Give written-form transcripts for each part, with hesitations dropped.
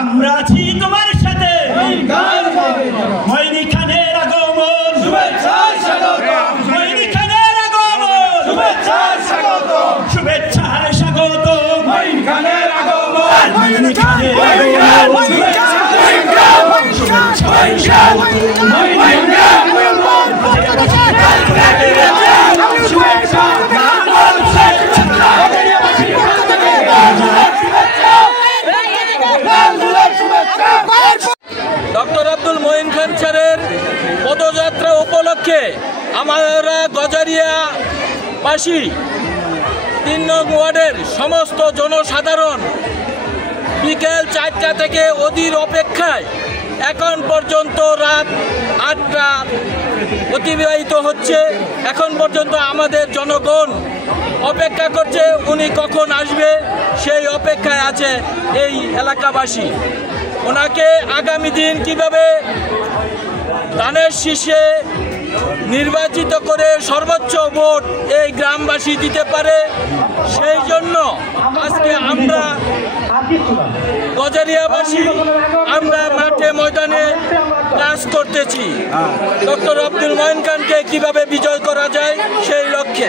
আমরা আছি তোমার সাথে মইনি খানের আগমন শুভেচ্ছা স্বাগতম মইনি খানের আগমন শুভেচ্ছা স্বাগতম শুভেচ্ছার স্বাগতম মইনি খানের আগমন মইনি খানের আগমন শুভেচ্ছা স্বাগতম মইনি খানের আগমন শুভেচ্ছা ডক্টর আব্দুল মঈন খান স্যারের পদযাত্রা উপলক্ষে আমরা গজারিয়াবাসী ৩ নং ওয়ার্ডের সমস্ত জনসাধারণ বিকেল ৪টা থেকে অধীর অপেক্ষায় এখন পর্যন্ত রাত ৮টা অতিবাহিত হচ্ছে। এখন পর্যন্ত আমাদের জনগণ অপেক্ষা করছে উনি কখন আসবে, সেই অপেক্ষায় আছে এই এলাকাবাসী। ওনাকে আগামী দিন কিভাবে ধানের শীষে নির্বাচিত করে সর্বোচ্চ ভোট এই গ্রামবাসী দিতে পারে, সেই জন্য আজকে আমরা গজারিয়াবাসী আমরা মাঠে ময়দানে কাজ করতেছি ডক্টর আব্দুল মঈন খানকে কিভাবে বিজয় করা যায় সেই লক্ষ্যে।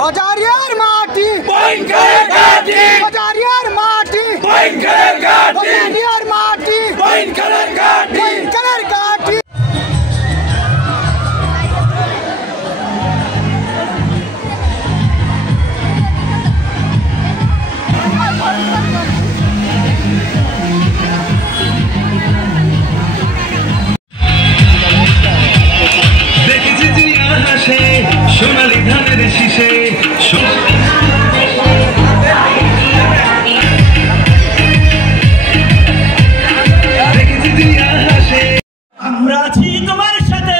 গজারিয়ার মাটি মঈন খানের ঘাঁটি গজারিয়ার মাটি মঈন খানের ঘাঁটি গজারিয়ার মাটি মঈন খানের ঘাঁটি মঈন খানের ঘাঁটি। সোনালী ধানের শীষে আমরা আছি তোমার সাথে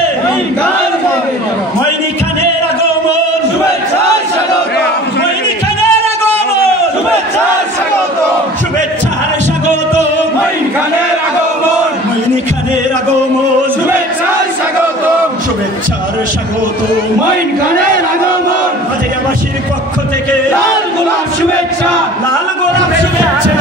মইনি খানের আগমন শুভেচ্ছা স্বাগতম মইনি খানের আগমন শুভেচ্ছা স্বাগতম শুভেচ্ছার স্বাগতম মইনি খানের আগমন মইনি খানের আগমন শুভেচ্ছা স্বাগতম শুভেচ্ছার স্বাগতম মঈন খানের আগমন গজারিয়াবাসীর পক্ষ থেকে লাল গোলাপ শুভেচ্ছা লাল গোলাপ শুভেচ্ছা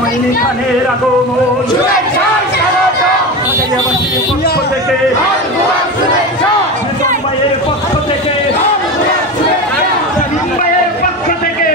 মঈন খানের আগমন শুভেচ্ছা স্বাগতম গজারিয়াবাসীর পক্ষ থেকে লাল গোলাপ শুভেচ্ছা মুম্বাইয়ের পক্ষ থেকে লাল গোলাপ শুভেচ্ছা মুম্বাইয়ের পক্ষ থেকে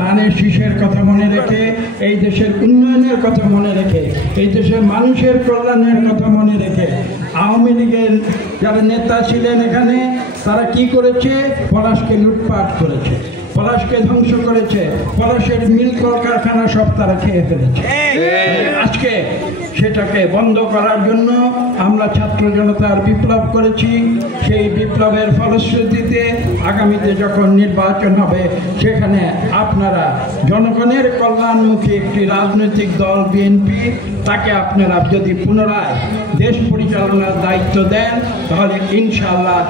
ধানের শীষের কথা মনে রেখে, এই দেশের উন্নয়নের কথা মনে রেখে, এই দেশের মানুষের কল্যাণের কথা মনে রেখে আওয়ামী লীগের যারা নেতা ছিলেন এখানে তারা কি করেছে? পলাশকে লুটপাট করেছে, পলাশকে ধ্বংস করেছে, পলাশের মিল কলকারখানা সব তারা খেয়ে ফেলেছে। আজকে সেটাকে বন্ধ করার জন্য আমরা ছাত্র জনতার বিপ্লব করেছি। সেই বিপ্লবের ফলশ্রুতিতে আগামীতে যখন নির্বাচন হবে সেখানে আপনারা জনগণের কল্যাণমুখী একটি রাজনৈতিক দল বিএনপি, তাকে আপনারা যদি পুনরায় দেশ পরিচালনার দায়িত্ব দেন তাহলে ইনশাআল্লাহ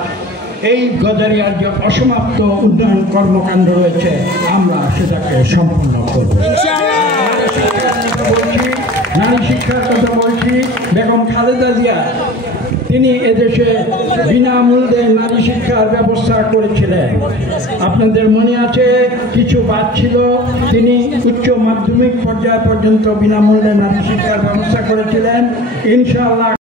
এই গজারিয়ার যে অসমাপ্ত উন্নয়ন কর্মকাণ্ড রয়েছে আমরা সেটাকে সম্পূর্ণ করব। নারী শিক্ষার কথা বলছি। বেগম খালেদা জিয়া তিনি এদেশে বিনামূল্যে নারী শিক্ষার ব্যবস্থা করেছিলেন। আপনাদের মনে আছে কিছু বাদ ছিল, তিনি উচ্চ মাধ্যমিক পর্যায় পর্যন্ত বিনামূল্যে নারী শিক্ষার ব্যবস্থা করেছিলেন। ইনশাআল্লাহ